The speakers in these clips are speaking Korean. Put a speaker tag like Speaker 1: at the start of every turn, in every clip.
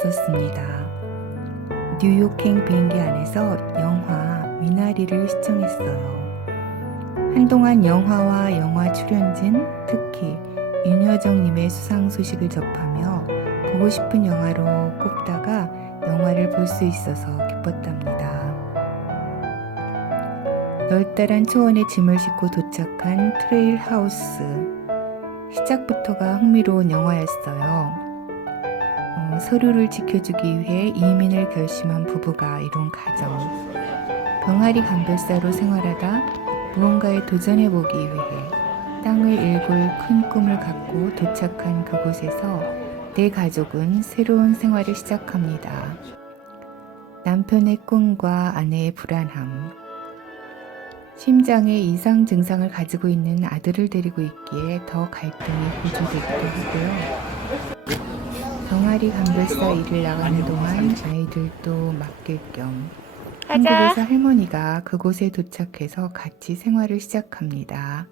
Speaker 1: 있었습니다. 뉴욕행 비행기 안에서 영화 미나리를 시청했어요. 한동안 영화와 영화 출연진, 특히 윤여정님의 수상 소식을 접하며 보고 싶은 영화로 꼽다가 영화를 볼 수 있어서 기뻤답니다. 널따란 초원에 짐을 싣고 도착한 트레일 하우스. 시작부터가 흥미로운 영화였어요. 어, 서류를 지켜주기 위해 이민을 결심한 부부가 이룬 가정. 병아리 감별사로 생활하다 무언가에 도전해보기 위해 땅을 일굴 큰 꿈을 갖고 도착한 그곳에서 내 가족은 새로운 생활을 시작합니다. 남편의 꿈과 아내의 불안함, 심장에 이상 증상을 가지고 있는 아들을 데리고 있기에 더 갈등이 고조되기도 하고요. 병아리 감별사 일을 나가는 동안 아이들도 맡길 겸 한국에서 할머니가 그곳에 도착해서 같이 생활을 시작합니다.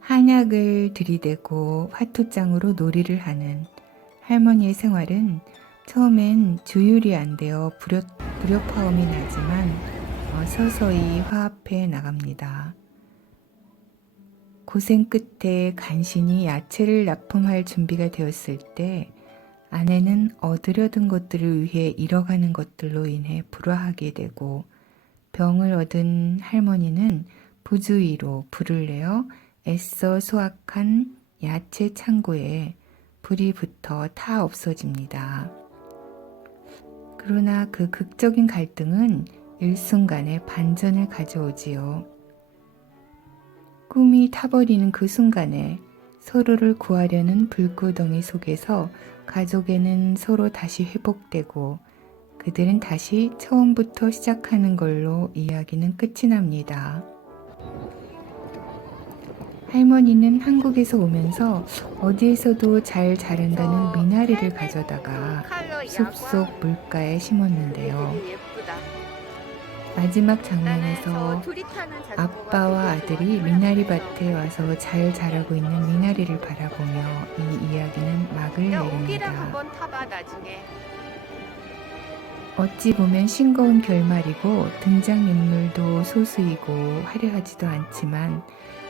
Speaker 1: 한약을 들이대고 화투장으로 놀이를 하는 할머니의 생활은 처음엔 조율이 안 되어 불협, 불협화음이 나지만 어, 서서히 화합해 나갑니다. 고생 끝에 간신히 야채를 납품할 준비가 되었을 때 아내는 얻으려던 것들을 위해 잃어가는 것들로 인해 불화하게 되고 병을 얻은 할머니는 부주의로 불을 내어 애써 수확한 야채 창고에 불이 붙어 타 없어집니다. 그러나 그 극적인 갈등은 일순간에 반전을 가져오지요. 꿈이 타버리는 그 순간에 서로를 구하려는 불구덩이 속에서 가족에는 서로 다시 회복되고 그들은 다시 처음부터 시작하는 걸로 이야기는 끝이 납니다. 할머니는 한국에서 오면서 어디에서도 잘 자란다는 미나리를 가져다가 숲속 물가에 심었는데요. 마지막 장면에서 아빠와 아들이. 미나리 밭에 와서 잘 자라고 있는 미나리를 바라보며 이 이야기는 막을 내립니다. 어찌 보면 싱거운 결말이고 등장인물도 소수이고 화려하지도 않지만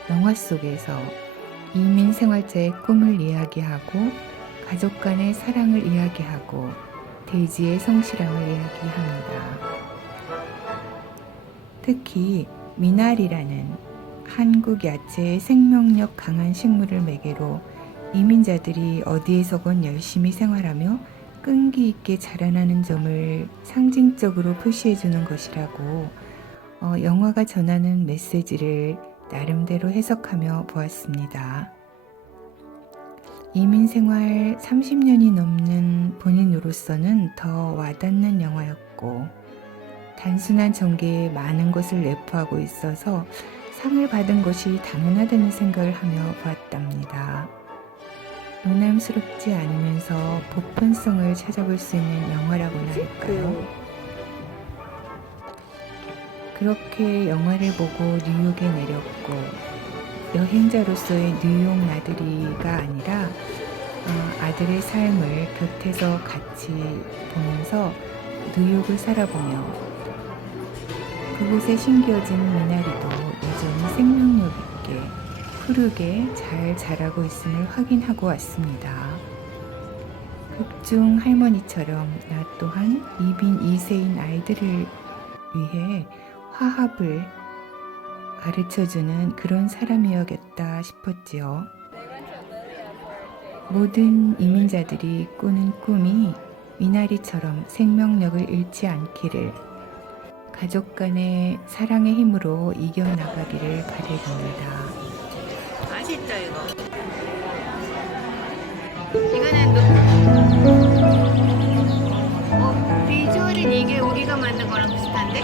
Speaker 1: 영화 속에서 이민 생활자의 꿈을 이야기하고 가족 간의 사랑을 이야기하고 대지의 성실함을 이야기합니다. 특히 미나리라는 한국 야채의 생명력 강한 식물을 매개로 이민자들이 어디에서건 열심히 생활하며 끈기 있게 자라나는 점을 상징적으로 표시해 주는 것이라고 어, 영화가 전하는 메시지를 나름대로 해석하며 보았습니다. 이민 생활 30년이 넘는 본인으로서는 더 와닿는 영화였고, 단순한 전개에 많은 것을 내포하고 있어서 상을 받은 것이 당연하다는 생각을 하며 보았답니다. 노남스럽지 않으면서 보편성을 찾아볼 수 있는 영화라고나 할까요? 그렇게 영화를 보고 뉴욕에 내렸고 여행자로서의 뉴욕 나들이가 아니라 어, 아들의 삶을 곁에서 같이 보면서 뉴욕을 살아보며 그곳에 심겨진 미나리도 여전히 생명력 있게 푸르게 잘 자라고 있음을 확인하고 왔습니다. 극중 할머니처럼 나 또한 이빈 2세인 아이들을 위해 화합을 가르쳐주는 그런 사람이어야겠다 싶었지요. 모든 이민자들이 꾸는 꿈이 미나리처럼 생명력을 잃지 않기를 가족 간의 사랑의 힘으로 이겨나가기를 바래봅니다.
Speaker 2: 맛있다 이거. 이거는 노... 어, 비주얼은 이게 우리가 만든 거랑 비슷한데?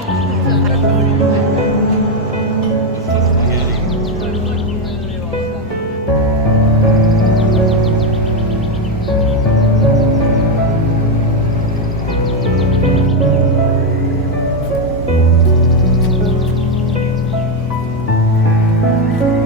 Speaker 2: Thank you.